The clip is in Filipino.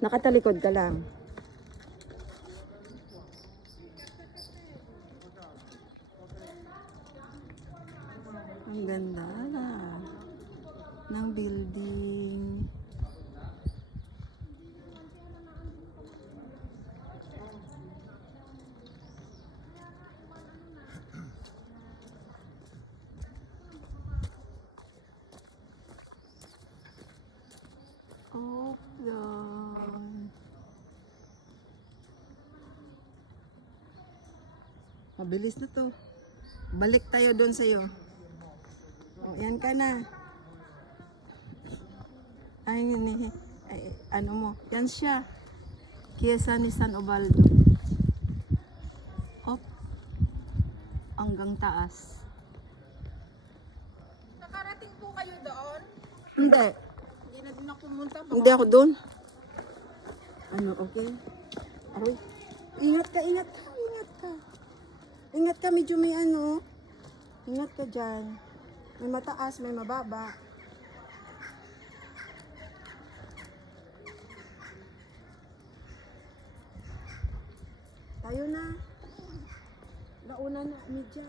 Nakatalikod ka lang. Ang ganda ng building. Oh, yan. Mabilis na to. Balik tayo doon sa'yo. Oh, yan ka na. Ay, ano mo. Yan siya. Kiesa ni San Ubaldo. Hop. Hanggang taas. Nakarating po kayo doon? Hindi. Hindi na din ako pumunta. Hindi ako doon. Ano, okay? Aroy. Ingat ka, ingat ka, ingat ka. Ingat ka, medyo may ano. Ingat ka dyan. May mataas, may mababa. Tayo na. Launa na, medya.